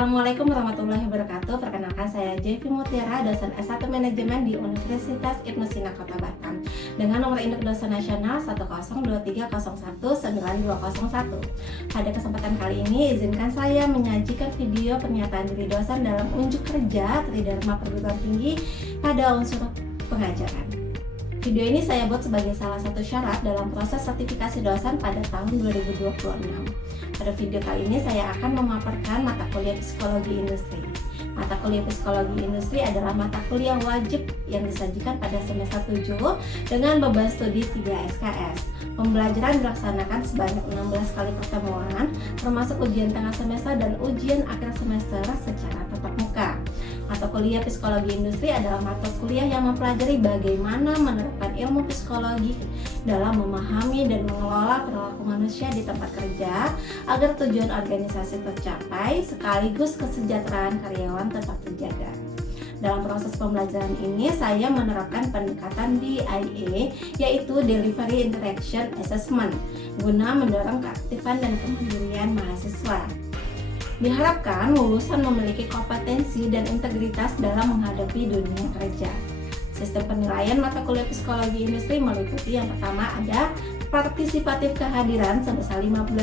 Assalamualaikum warahmatullahi wabarakatuh. Perkenalkan, saya Jevi Mutiara, dosen S1 Manajemen di Universitas Ibnu Sina Kota Batam dengan nomor induk dosen nasional 10230192001. Pada kesempatan kali ini, izinkan saya menyajikan video pernyataan diri dosen dalam unjuk kerja Tridharma Perguruan Tinggi pada unsur pengajaran. Video ini saya buat sebagai salah satu syarat dalam proses sertifikasi dosen pada tahun 2026. Pada video kali ini saya akan memaparkan mata kuliah Psikologi Industri. Mata kuliah Psikologi Industri adalah mata kuliah wajib yang disajikan pada semester 7 dengan beban studi 3 SKS. Pembelajaran dilaksanakan sebanyak 16 kali pertemuan, termasuk ujian tengah semester dan ujian akhir semester secara tatap muka. Mata kuliah Psikologi Industri adalah mata kuliah yang mempelajari bagaimana menerapkan ilmu psikologi dalam memahami dan mengelola perilaku manusia di tempat kerja agar tujuan organisasi tercapai sekaligus kesejahteraan karyawan tetap terjaga. Dalam proses pembelajaran ini, saya menerapkan pendekatan DIA, yaitu Delivery Interaction Assessment, guna mendorong keaktifan dan kemandirian mahasiswa. Diharapkan lulusan memiliki kompetensi dan integritas dalam menghadapi dunia kerja. Sistem penilaian mata kuliah Psikologi Industri meliputi yang pertama ada partisipatif kehadiran sebesar 15%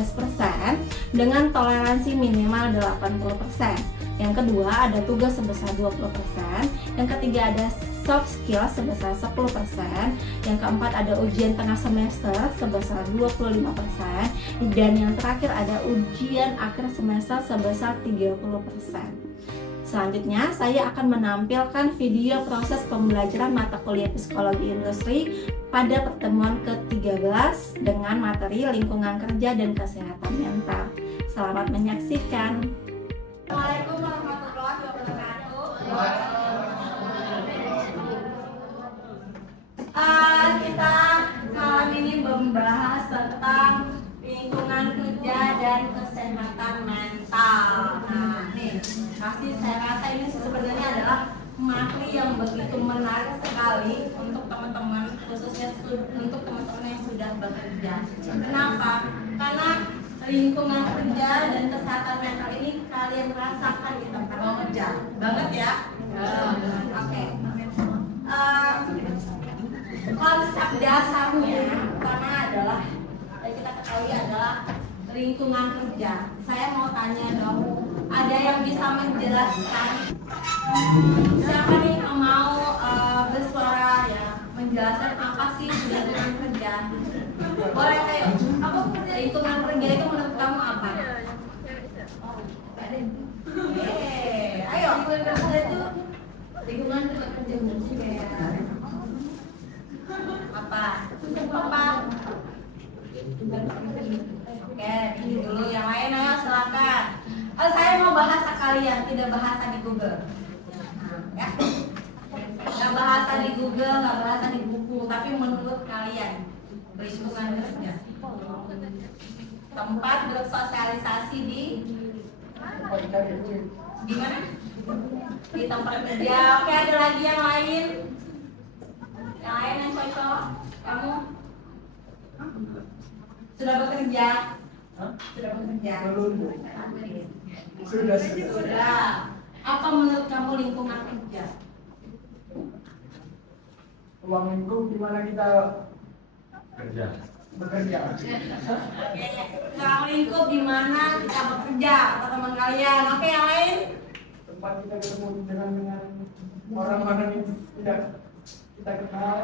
dengan toleransi minimal 80%. Yang kedua ada tugas sebesar 20%, yang ketiga ada soft skill sebesar 10%, yang keempat ada ujian tengah semester sebesar 25%, dan yang terakhir ada ujian akhir semester sebesar 30%. Selanjutnya, saya akan menampilkan video proses pembelajaran mata kuliah Psikologi Industri pada pertemuan ke-13 dengan materi lingkungan kerja dan kesehatan mental. Selamat menyaksikan. Assalamualaikum warahmatullahi wabarakatuh. Kita malam ini membahas tentang lingkungan kerja dan kesehatan mental. Nah, nih, pasti saya rasa ini sebenarnya adalah materi yang begitu menarik sekali untuk teman-teman, khususnya untuk teman-teman yang sudah bekerja. Kenapa? Karena lingkungan kerja dan kesehatan mental ini kalian rasakan di tempat kerja banget ya. Oke. Konsep dasarnya pertama adalah kita ketahui adalah lingkungan kerja. Saya mau tanya dong, ada yang bisa menjelaskan? Siapa nih yang mau bersuara ya, menjelaskan apa sih lingkungan kerja? Boleh kayak apa lingkungan kerja itu menurut kamu apa? Ayo, lingkungan kerja itu apa? Oke, ini dulu. Yang lain ayo silakan. Saya mau bahasa kalian, tidak bahasa di Google. Ya. Nggak bahasa di Google, nggak bahasa di buku, tapi menurut kalian lingkungan kerja tempat bersosialisasi di mana? Di tempat kerja. Oke, ada lagi yang lain? Yang lain yang cocok? Kamu sudah bekerja? Sudah bekerja? Sudah. Apa menurut kamu lingkungan kerja? Ruang lingkup di mana kita bekerja. Ruang lingkup di mana kita bekerja atau teman kalian. Oke, yang lain? Tempat kita ketemu dengan orang-orang yang tidak kita kenal.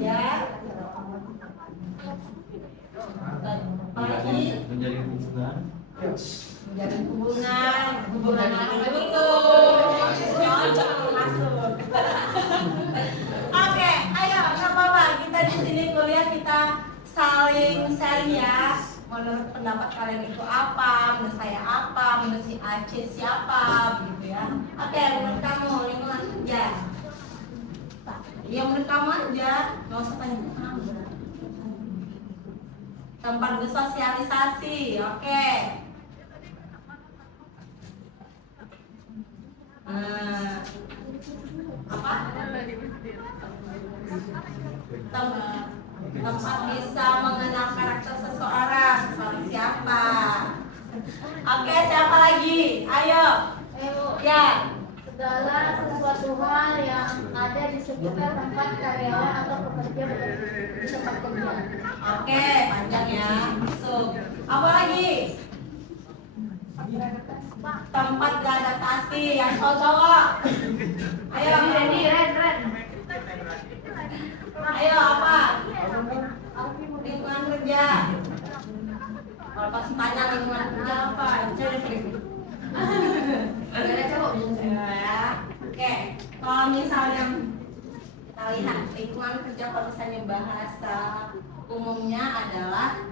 Ya. Apalagi? Menjalin hubungan. Menjalin hubungan apa itu? Cocok masuk. Oke, ayo nggak apa-apa. Kita di sini kuliah kita saling sharing ya. Menurut pendapat kalian itu apa? Menurut saya apa? Menurut si Aceh siapa? Begitu ya. Oke, menurut kamu lingkungan kerja? Ya menurut kamu aja, nggak usah tanya kamu. Tempat bersosialisasi, oke. Apa? Tempat bisa mengenal karakter seseorang, siapa? Oke, siapa lagi? Ayo. Ya. Segala sesuatu hal yang ada di sekitar tempat karyawan atau pekerja di tempat kerja. Oke, panjang ya. Masuk. Apa lagi? Tempat beradaptasi yang cowok. Ayo, Randy, Ren. Ayo, apa? Lingkungan kerja. Kalau pas tanya lingkungan kerja apa? Cari. Ada cowok ya. Oke, kalau misalnya kita lihat lingkungan kerja, kalau misalnya bahasa umumnya adalah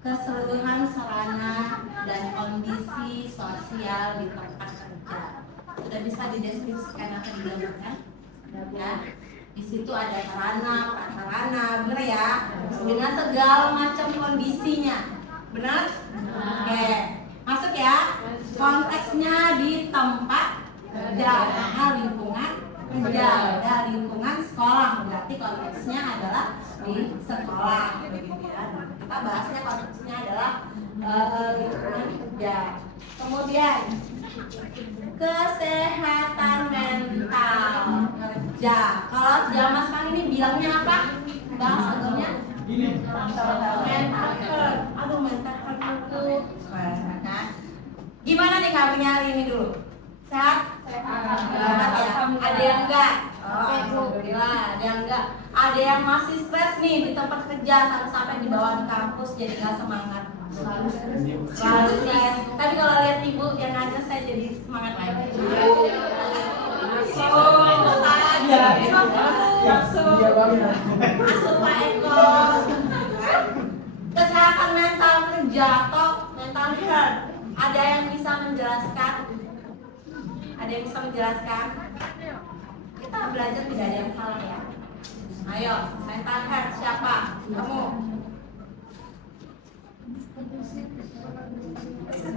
keseluruhan sarana dan kondisi sosial di tempat kerja. Sudah bisa dideskripsikan atau digambarkan? Ya. Di situ ada sarana, prasarana, benar ya? Dengan segala macam kondisinya. Benar? Oke. Masuk ya. Konteksnya di tempat kerja, lingkungan kerja, ada lingkungan sekolah. Berarti konteksnya adalah di sekolah, begitu ya. Kita bahasnya konteksnya adalah lingkungan kerja. Kemudian kesehatan mental kerja. Kalau zaman sekarang ini bilangnya apa? Bahasa agamanya mental health. Aduh, mental health itu kan. Gimana nih kabarnya hari ini dulu? Sehat? Sehat ya? Ada yang enggak? Alhamdulillah, ada yang enggak? Ada yang masih stres nih di tempat kerja sampai dibawa ke kampus jadi nggak semangat. Selalu stres. Tapi kalau lihat ibu yang ngajar saya jadi semangat lagi. Masuk Pak Eko. Kesehatan mental kerja atau mental health. Ada yang bisa menjelaskan? Ada yang bisa menjelaskan? Kita belajar tidak ada yang salah ya. Ayo, mental health siapa? Kamu.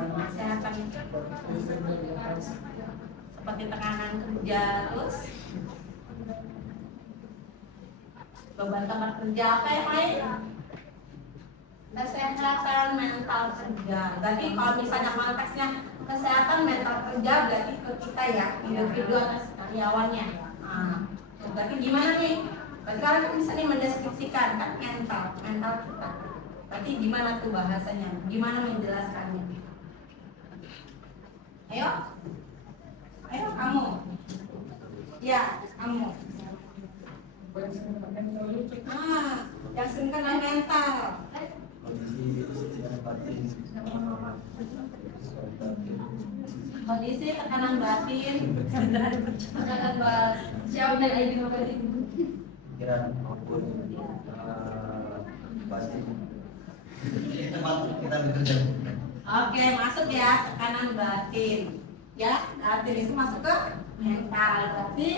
Kesehatan seperti tekanan kerja, terus beban tempat kerja, apa yang lain? Kesehatan mental kerja. Berarti kalau misalnya konteksnya kesehatan mental kerja berarti ke kita ya, individu atau karyawannya. Berarti gimana nih? Berarti kalian bisa nih mendeskripsikan kan mental kita. Berarti gimana tuh bahasanya? Gimana menjelaskannya? Ayo kamu. Ya, kamu. Yang sering kena mental. Kondisi tekanan batin. Tekanan batin. Siapa dari pikiran maupun pasti tempat kita bekerja. Oke, masuk ya tekanan batin. Ya, batin itu masuk ke mental. Berarti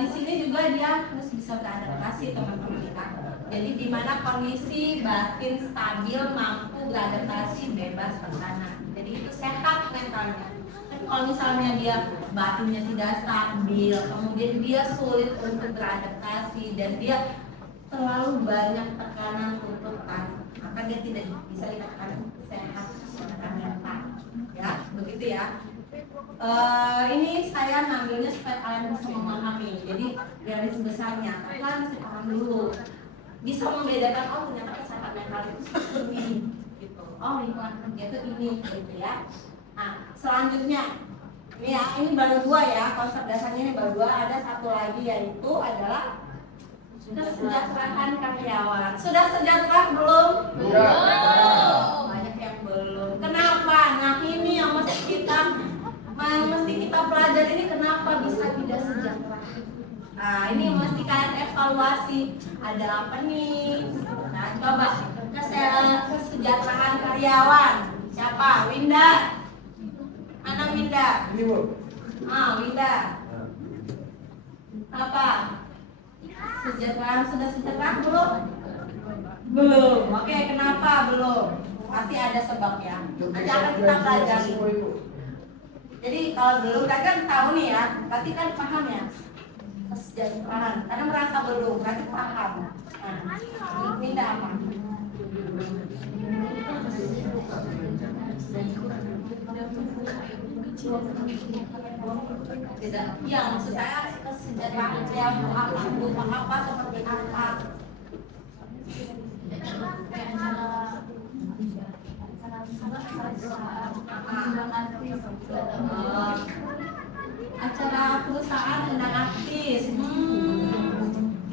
di sini juga dia harus bisa beradaptasi teman-teman kita. Jadi di mana kondisi batin stabil, mampu beradaptasi, bebas tekanan. Jadi itu sehat mentalnya. Tapi kalau misalnya dia batinnya tidak stabil, kemudian dia sulit untuk beradaptasi dan dia terlalu banyak tekanan tuntutan, maka dia tidak bisa dikatakan sehat secara mental. Ya, begitu ya. Ini saya ngambilnya supaya kalian bisa memahami. Jadi garis besarnya, kalian mesti paham dulu. Bisa membedakan, oh ternyata kesehatan mental itu seperti ini, gitu. Oh lingkungan kerja itu ini, gitu ya. Nah selanjutnya, ini ya, ini baru dua ya, konsep dasarnya ini baru dua. Ada satu lagi yaitu adalah kesejahteraan karyawan. Sudah sejahtera belum? Belum. Banyak yang belum. Kenapa? Nah ini yang mesti kita pelajari, ini kenapa bisa tidak sejahtera. Nah ini mesti kalian evaluasi. Ada apa nih? Nah coba kesejahteraan karyawan. Siapa? Winda. Mana Winda? Ini Bu. Winda. Apa? Sudah sejahtera belum? Belum. Oke, kenapa belum? Pasti ada sebab ya. Nanti akan kita pelajari. Jadi kalau belum kan tahu nih ya, berarti kan paham ya kesejahteraan. Karena merasa belum, berarti paham. Nah, ini apa? Tidak. Iya, maksud saya kesejahteraan dia apa seperti apa. Acara perusahaan sedang aktif.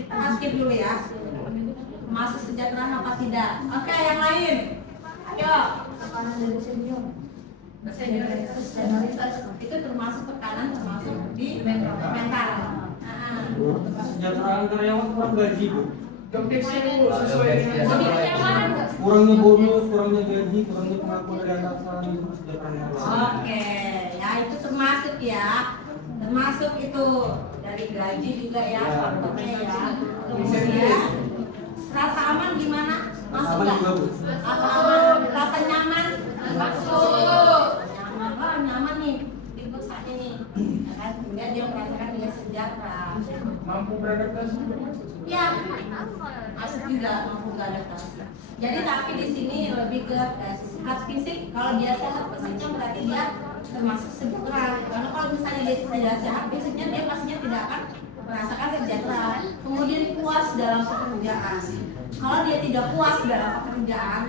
Kita skip dulu ya. Masuk kesejahteraan apa tidak? Oke, yang lain. Ayo. Senioritas itu termasuk tekanan, termasuk di mental. Kesejahteraan karyawan kurang gaji, Bu. Job desk-nya, Bu, sesuai dengan Kurangnya bonus, kurangnya gaji, kurangnya pengakuan dari atasan, itu kesejahteraan karyawan. Oke, ya itu termasuk ya. Termasuk itu dari gaji juga ya, faktornya ya. Kemudian rasa aman gimana? Masuk nggak? Rasa aman, rasa nyaman? Masuk. Nyaman lah, nyaman nih di perusahaan ini. Ya kan? Kemudian dia merasakan dia sejahtera. Mampu beradaptasi. Ya, masuk juga mampu beradaptasi. Jadi tapi di sini lebih ke sehat fisik. Kalau dia sehat fisiknya berarti dia termasuk sejahtera. Karena kalau misalnya dia tidak sehat fisiknya, dia pastinya tidak akan merasakan sejahtera. Kemudian puas dalam pekerjaan. Kalau dia tidak puas dalam pekerjaan,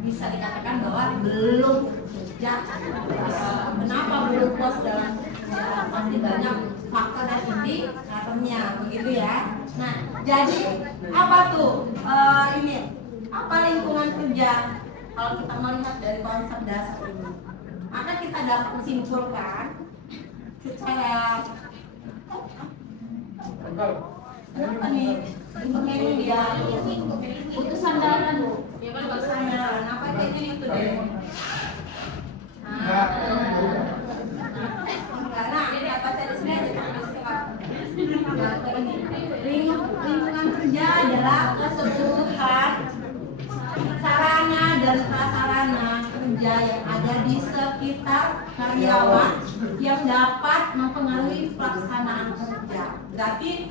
bisa dikatakan bahwa belum bekerja. Kenapa belum puas dalam pekerjaan? Pasti banyak faktor dan indikatornya, begitu ya. Nah, jadi apa tuh ini? Apa lingkungan kerja? Kalau kita melihat dari konsep dasar ini, maka kita dapat simpulkan secara apa nih? Ini dia putusan dalam Bu. putusan dalam apa kayaknya itu deh. Nah, ini apa tadi lingkungan kerja adalah keseluruhan sarana dan prasarana kerja yang ada di sekitar karyawan yang dapat mempengaruhi pelaksanaan kerja. Berarti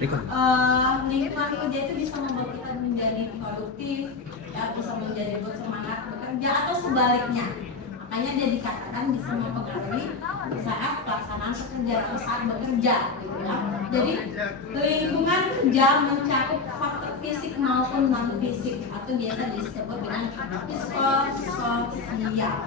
lingkungan kerja itu bisa membuat kita menjadi produktif, ya, bisa menjadi bersemangat bekerja atau sebaliknya. Makanya dia dikatakan bisa mempengaruhi saat pelaksanaan pekerjaan atau saat bekerja, gitu ya. Jadi lingkungan kerja mencakup faktor fisik maupun non fisik atau biasa disebut dengan psikososial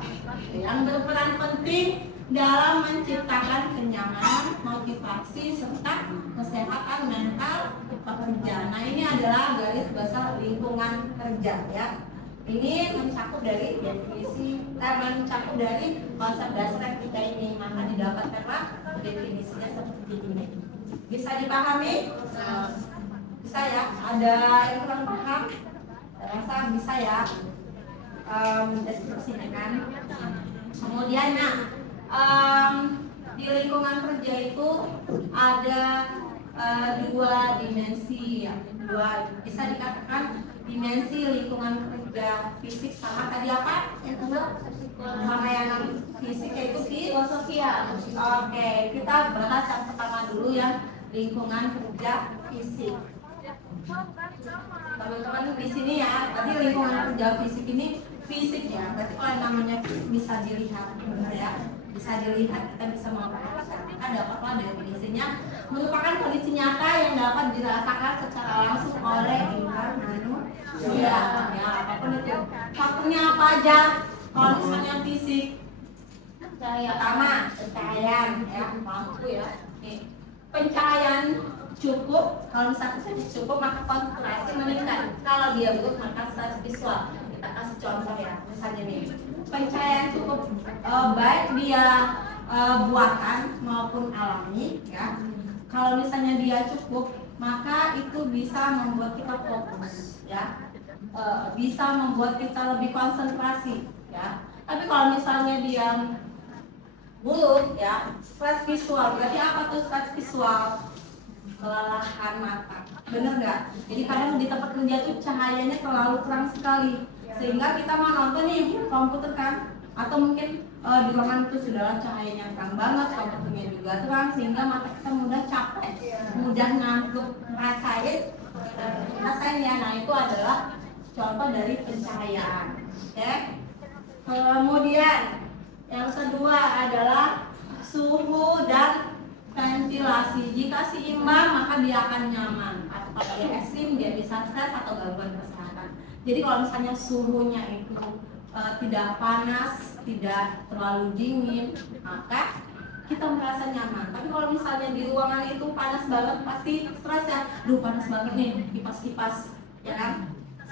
yang berperan penting dalam menciptakan kenyamanan, motivasi serta kesehatan mental pekerja. Nah, ini adalah garis besar lingkungan kerja ya. Ini mencakup dari definisi, mencakup dari konsep dasar yang kita ini, maka didapatkanlah definisinya seperti ini. Bisa dipahami? Bisa ya? Ada yang kurang paham? Saya rasa bisa ya. Deskripsinya kan. Kemudian, di lingkungan kerja itu ada dua dimensi ya. Bisa dikatakan dimensi lingkungan kerja fisik sama tadi apa? Yang kedua sama yang fisik yaitu psikososial. Oke, kita bahas yang pertama dulu yang lingkungan kerja fisik. Teman-teman di sini ya, tadi lingkungan kerja fisik ini fisik ya. Berarti kalau namanya bisa dilihat, benar ya? Bisa dilihat, kita bisa memperhatikan. Ada apa definisinya? Merupakan kondisi nyata yang dapat dirasakan secara langsung oleh indera manusia. Ya, apapun itu. Faktornya apa aja? Kalau misalnya fisik, pertama pencahayaan, ya, lampu ya. Nih, pencahayaan cukup. Kalau misalnya cukup maka konsentrasi meningkat. Kalau dia buruk maka stres visual. Kita kasih contoh ya, misalnya nih, pencahayaan cukup baik dia buatan maupun alami ya. Kalau misalnya dia cukup, maka itu bisa membuat kita fokus ya, bisa membuat kita lebih konsentrasi ya. Tapi kalau misalnya dia buruk ya, stres visual. Berarti apa tuh stres visual? Kelelahan mata, bener nggak? Jadi kadang di tempat kerja tuh cahayanya terlalu terang sekali, sehingga kita mau nonton nih komputer kan, atau mungkin di ruangan itu sudah cahayanya terang banget, komputernya juga terang, sehingga mata kita mudah capek, mudah ngantuk, rasain ya. Nah, itu adalah contoh dari pencahayaan. Oke. Kemudian Yang kedua adalah suhu dan ventilasi. Jika seimbang maka dia akan nyaman. Atau kalau dia ekstrim dia bisa stres atau gangguan kesehatan. Jadi kalau misalnya suhunya itu tidak panas, tidak terlalu dingin, maka kita merasa nyaman. Tapi kalau misalnya di ruangan itu panas banget, pasti stres ya. Duh panas banget nih, kipas-kipas, ya kan?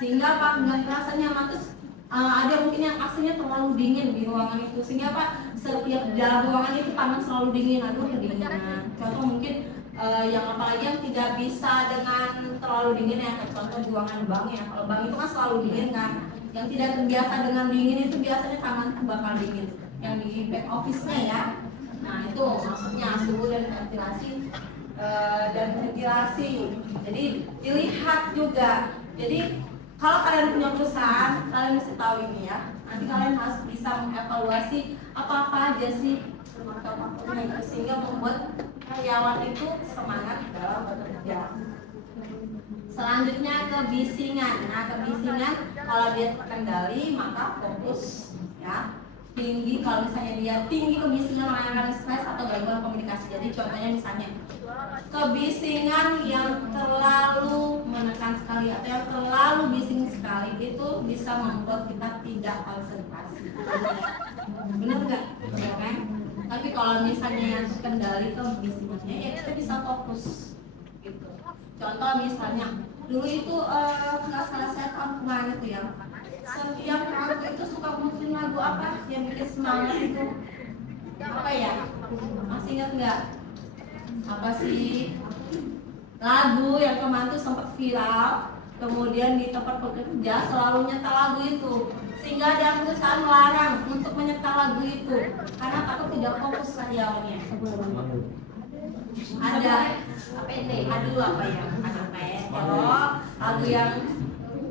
Sehingga apa? Nggak merasa nyaman. Terus ada mungkin yang aslinya terlalu dingin di ruangan itu, sehingga apa? Setiap dalam ruangan itu panas selalu dingin, aduh kedinginan. Contoh mungkin yang apalagi yang tidak bisa dengan terlalu dingin ya, contoh di ruangan bank ya. Kalau bank itu kan selalu dingin kan. Yang tidak terbiasa dengan dingin itu biasanya tangan itu bakal dingin. Yang di back office-nya ya. Nah itu maksudnya suhu dan ventilasi. Jadi dilihat juga. Jadi kalau kalian punya perusahaan, kalian mesti tahu ini ya. Nanti kalian harus bisa mengevaluasi apa-apa aja sih faktor-faktornya itu sehingga membuat karyawan itu semangat dalam bekerja. Selanjutnya kebisingan. Nah kebisingan kalau dia terkendali maka fokus ya. Tinggi, kalau misalnya dia tinggi kebisingan maka akan stres atau gangguan komunikasi. Jadi contohnya misalnya kebisingan yang terlalu menekan sekali atau yang terlalu bising sekali itu bisa membuat kita tidak konsentrasi. Benar nggak? Ya kan? Tapi kalau misalnya yang terkendali kebisingannya ya kita bisa fokus gitu. Contoh misalnya dulu itu nggak salah saya tahun kemarin itu ya, setiap aku itu suka muterin lagu apa yang bikin semangat itu apa ya, masih ingat nggak apa sih lagu yang kemarin tuh sempat viral, kemudian di tempat bekerja selalu nyetel lagu itu sehingga ada perusahaan melarang untuk menyetel lagu itu karena takut tidak fokus karyawannya. Ada aduh apa ya, ada kalau lagu yang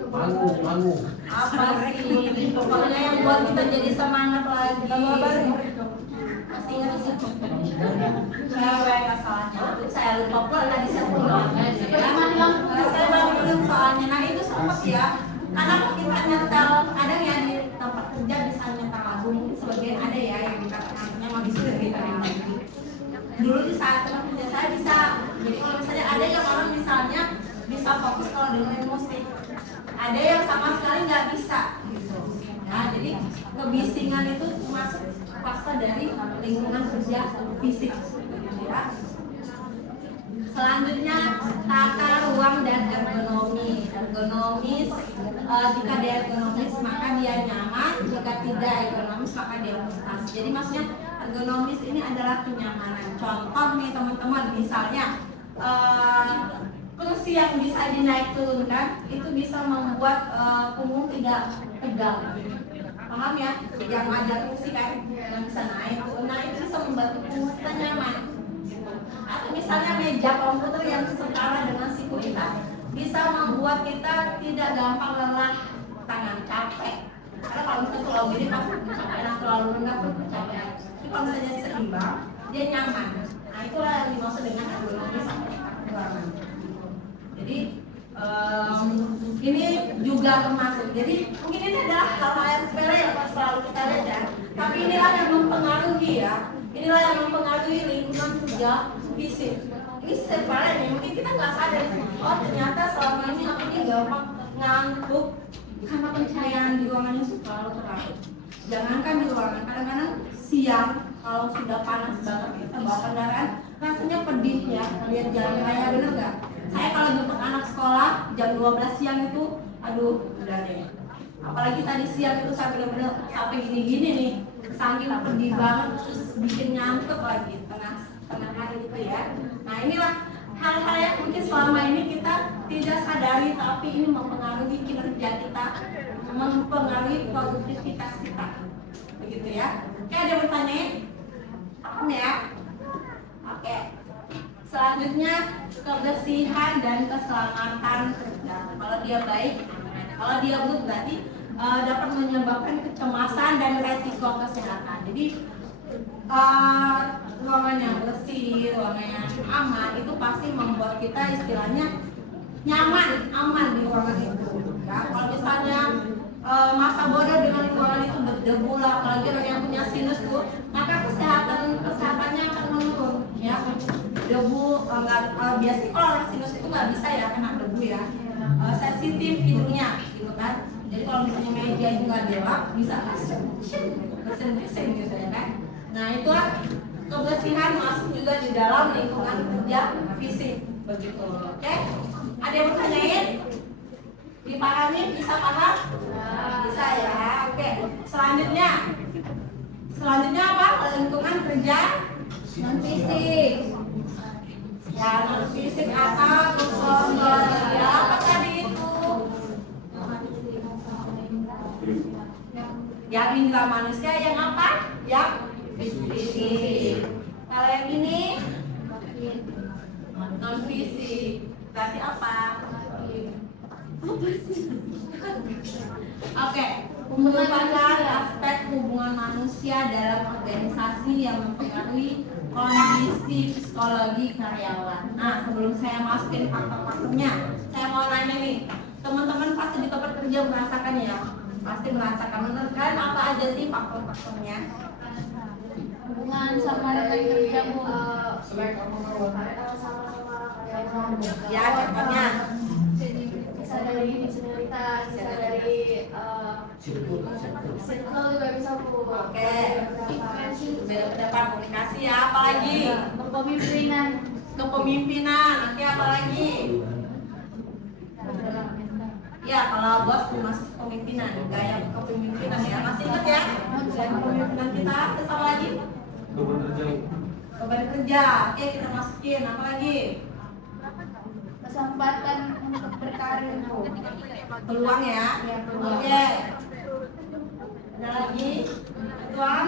Mangu. apa sih pokoknya yang buat kita jadi semangat lagi. Masih ingat sih cewek asalnya, saya lupa pula tadi saya pulang saya bangun soalnya. Nah itu sempat ya karena kita nyetel kadang ya di tempat kerja bisa nyetel lagu, mungkin sebagian ada ya yang katanya mau disuruh gitu. Dulu di saat tempat kerja saya bisa, jadi kalau misalnya ada yang orang misalnya bisa fokus kalau dengerin musik, ada yang sama sekali nggak bisa gitu. Nah jadi kebisingan itu masuk faktor dari lingkungan kerja fisik gitu ya. Selanjutnya tata ruang dan ergonomi. Ergonomis, jika dia ergonomis maka dia nyaman, jika tidak ergonomis maka dia frustasi. Jadi maksudnya ergonomis ini adalah kenyamanan. Contoh nih teman-teman, misalnya kursi yang bisa dinaik turunkan itu bisa membuat punggung tidak tegang. Paham ya? Yang ada kursi kan yang bisa naik turun, nah itu bisa membantu punggung kita nyaman. Atau misalnya meja komputer yang setara dengan siku kita bisa membuat kita tidak gampang lelah tangan, capek. Karena kalau misalnya terlalu gini pasti kecapean, terlalu rendah pun kecapean. Tapi kalau misalnya seimbang, dia nyaman. Nah itulah yang dimaksud dengan ergonomis ruangan. Jadi ini juga termasuk. Jadi mungkin ini adalah hal-hal yang sepele yang selalu kita lihat ya. Tapi inilah yang mempengaruhi ya. Inilah yang mempengaruhi lingkungan kerja fisik. Ini sepele nih. Mungkin kita nggak sadar. Oh ternyata selama ini aku ini gampang ngantuk karena pencahayaan di ruangan itu terlalu terang. Jangankan di ruangan, kadang-kadang siang kalau sudah panas banget kita bawa kendaraan rasanya pedih ya. Lihat jalan raya, bener nggak? Saya kalau jemput anak sekolah jam 12 siang itu, aduh udah deh. Apalagi tadi siang itu saya bener-bener sampai gini-gini nih, saking pedih banget, terus bikin nyantuk lagi tengah hari gitu ya. Nah inilah hal-hal yang mungkin selama ini kita tidak sadari, tapi ini mempengaruhi kinerja kita, mempengaruhi produktivitas kita, begitu ya. Oke, ada yang bertanya? Ya. Oke. Selanjutnya kebersihan dan keselamatan kerja. Kalau dia baik, kalau dia buruk berarti dapat menyebabkan kecemasan dan resiko kesehatan. Jadi ruangan yang bersih, ruangan yang aman itu pasti membuat kita istilahnya nyaman, aman di ruangan itu. Ya, kalau misalnya masa bodoh dengan lingkungan itu berdebu lah, apalagi orang yang punya sinus tuh, maka kesehatannya akan menurun ya. Debu biasanya kalau orang sinus itu nggak bisa ya kena debu ya, sensitif hidungnya gitu kan. Jadi kalau misalnya meja juga belok bisa bersin gitu ya kan. Nah itulah kebersihan masuk juga di dalam lingkungan kerja fisik begitu. Oke, ada yang mau tanyain? Dipahami? Bisa paham? Bisa ya. Oke, selanjutnya apa? Lingkungan kerja non fisik. Ya, non fisik apa? Ya, apa tadi itu? Yang indera manusia yang apa? Yang fisik. Kalau yang ini non fisik. Berarti apa? Oke, merupakan aspek hubungan manusia dalam organisasi yang mempengaruhi kondisi psikologi karyawan. Nah, sebelum saya masukin faktor-faktornya, saya mau nanya nih, teman-teman pasti di tempat kerja merasakan ya, pasti merasakan. Menurut kalian apa aja sih faktor-faktornya? Hubungan sama rekan kerjamu, Ya, contohnya. bisa dari senioritas, bisa dari circle juga bisa bu. Oke. Beda pendapat, komunikasi ya, apalagi? Kepemimpinan, oke, apalagi? Ya, kalau bos masuk kepemimpinan, gaya kepemimpinan ya, masih ingat ya? Gaya kepemimpinan kita, terus apa lagi? Beban kerja, oke kita masukin, apa lagi? Kesempatan untuk berkarir bu. Peluang ya? Oke. Ada lagi? Peluang?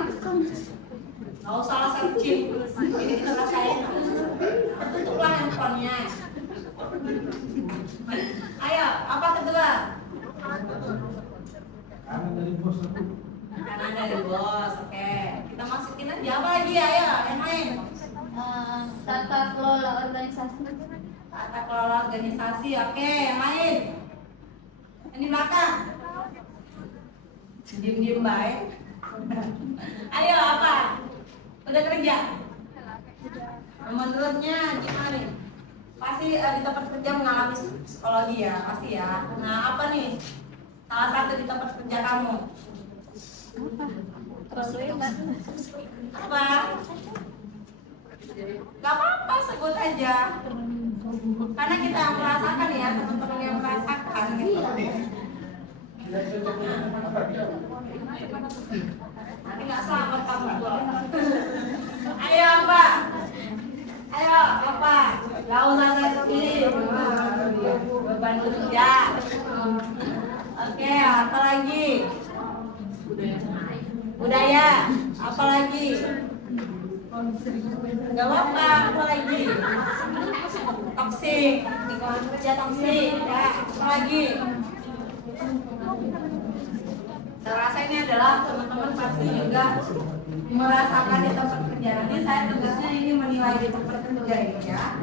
Nggak usah searching, ini kita rasain. Tutuplah handphonenya. Ayo, apa kedua? Karena dari bos aku. Karena dari bos, oke. Kita masukin aja, apa lagi? Ayo, yang lain. Tata kelola organisasi. Tata kelola organisasi, oke. Yang lain? Yang di belakang. Diem-diem baik. Ayo, apa? Udah kerja? Menurutnya gimana nih? Pasti di tempat kerja mengalami psikologi ya, pasti ya. Nah, apa nih? Salah satu di tempat kerja kamu? Apa? Gak apa-apa, sebut aja. Karena kita yang merasakan ya, teman-teman yang merasakan gitu. Nanti nggak selamat kamu. Ayo apa? Ayo apa? Gak usah sedih. Beban kerja. Oke, apa lagi? Budaya. Apa lagi? Gak apa-apa, apa lagi? Toksik, lingkungan kerja toksik. Ya, apa lagi? Saya rasa ini adalah teman-teman pasti juga merasakan di tempat kerja. Nanti saya tugasnya ini menilai di tempat kerja ini ya.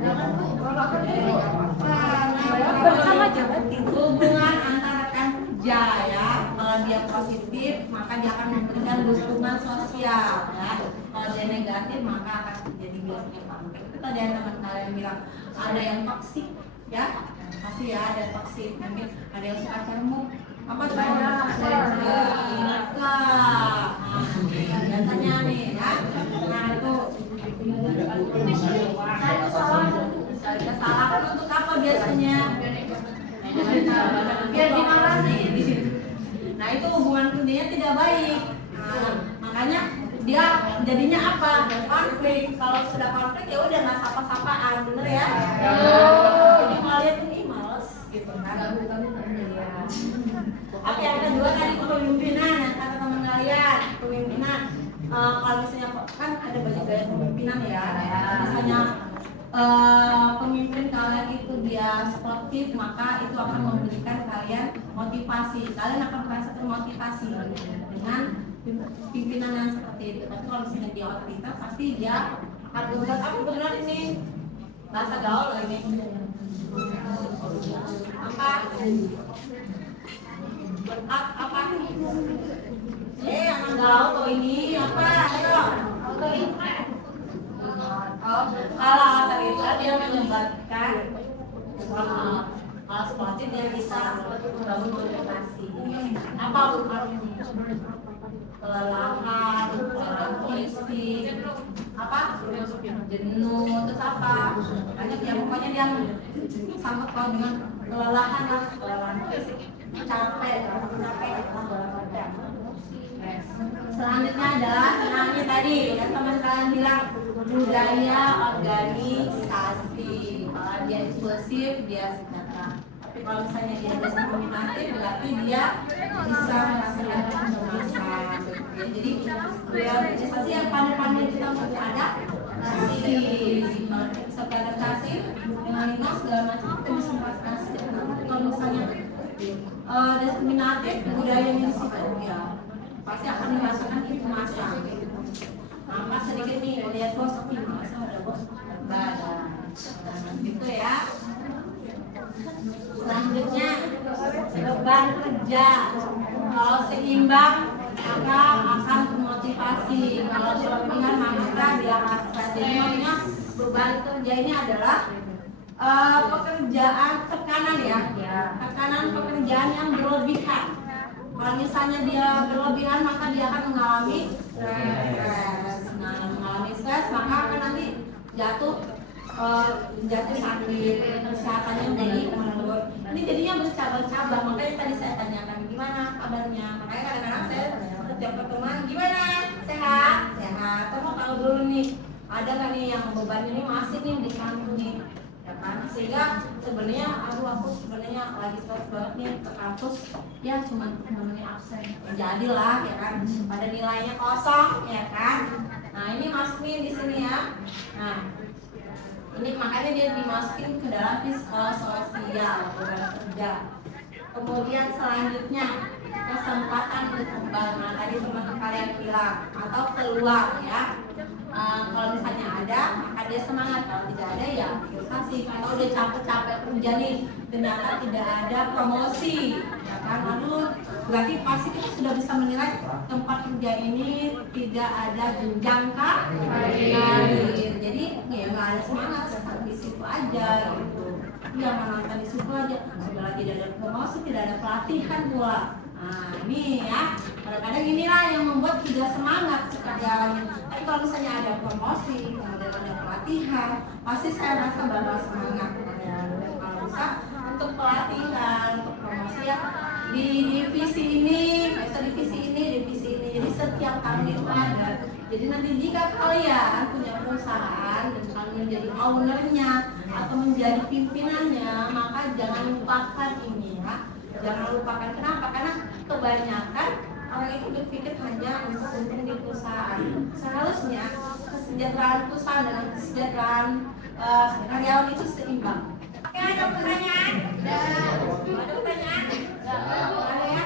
Hubungan antara rekan kerja ya. Kalau dia positif maka dia akan memberikan dukungan sosial ya. Kalau dia negatif maka akan terjadi biasanya konflik. Itu tadi yang teman kalian bilang ada yang toksik ya. Pasti ya ada toksik. Mungkin ada yang suka cemuk. Apa tuh? Biasanya nih ya. Nah itu kesalahan untuk apa biasanya? Biar dimarahin. Nah itu hubungan kerjanya tidak baik. Nah, makanya dia jadinya apa? Konflik. Kalau sudah konflik ya udah nggak sapa-sapaan, bener ya? Jadi kalian ini males gitu kan? Oke, yang kedua tadi kepemimpinan, yang kata teman kalian, kepemimpinan. Kalau misalnya kan ada banyak gaya kepemimpinan ya. Misalnya pemimpin kalian itu dia sportif, maka itu akan memberikan kalian motivasi. Kalian akan merasa termotivasi dengan pimpinan yang seperti itu. Tapi kalau misalnya dia otoriter, pasti dia akan berbuat apa benar ini bahasa gaul loh ini. Apa? Apa? Anak gaul tuh ini apa? Ayo. Kalau author itu dia menyebabkan kalau seperti dia bisa membangun motivasi. Apa bukannya? Kelelahan, puisi, apa? Jenuh, terus apa? Banyak ya, pokoknya dia sama kalau dengan kelelahan lah, kelelahan fisik, capek. Selanjutnya adalah namanya tadi yang teman kalian bilang budaya organisasi. Kalau dia eksklusif dia senjata. Tapi kalau misalnya dia bisa nominatif berarti dia bisa menghasilkan kemasan. Jadi budaya organisasi yang pandai-pandai kita mau ada nasi, bisa beradaptasi dengan lingkungan segala macam kita bisa beradaptasi. Kalau misalnya diskriminatif budaya yang di situ ya pasti akan merasakan itu masa. Maka sedikit nih lihat bos, masa ada bos badan, gitu ya. Selanjutnya beban kerja. Kalau seimbang maka akan termotivasi. Kalau berlebihan maka dia akan stres. Jadi namanya beban kerja ini adalah pekerjaan tekanan ya, tekanan pekerjaan yang berlebihan. Kalau misalnya dia berlebihan maka dia akan mengalami stres. Nah, mengalami stres maka akan nanti jatuh sakit, kesehatannya menjadi menurun. Ini jadinya bercabang-cabang. Makanya tadi saya tanyakan gimana kabarnya. Makanya kadang-kadang saya setiap pertemuan gimana, sehat, sehat. Saya mau tahu dulu nih, ada nggak nih yang beban ini masih nih di kampung nih, ya kan? Sehingga sebenarnya aku sebenarnya lagi stres banget nih ke kampus, ya cuma memenuhi absen. Ya jadilah ya kan, pada nilainya kosong ya kan. Nah ini masuk nih di sini ya. Nah ini makanya dia dimasukin ke dalam fiskal sosial beban kerja. Kemudian selanjutnya kesempatan berkembang. Nah tadi teman-teman kalian bilang atau keluar ya. Kalau misalnya ada maka dia semangat, kalau tidak ada ya frustasi. Kalau udah capek-capek kerja nih ternyata tidak ada promosi ya kan, lalu berarti pasti kita sudah bisa menilai tempat kerja ini tidak ada jenjang karir. Jadi ya nggak ada semangat, di situ aja gitu. Ya menonton di situ aja, setelah tidak ada promosi, tidak ada pelatihan pula. Nah ini ya, kadang-kadang inilah yang membuat tidak semangat sekarang. Tapi kalau misalnya ada promosi, kemudian ada pelatihan, pasti saya rasa bakal semangat. Dan kalau bisa untuk pelatihan, untuk promosi ya di divisi ini, divisi ini. Jadi setiap tahun itu ada. Jadi nanti jika kalian punya perusahaan dan kalian menjadi ownernya atau menjadi pimpinannya, maka jangan lupakan ini ya. Jangan lupakan, kenapa? Karena kebanyakan orang itu berpikir hanya untuk untung di perusahaan. Seharusnya kesejahteraan perusahaan dengan kesejahteraan karyawan itu seimbang. Oke, ada pertanyaan? Ada pertanyaan? Ada ya?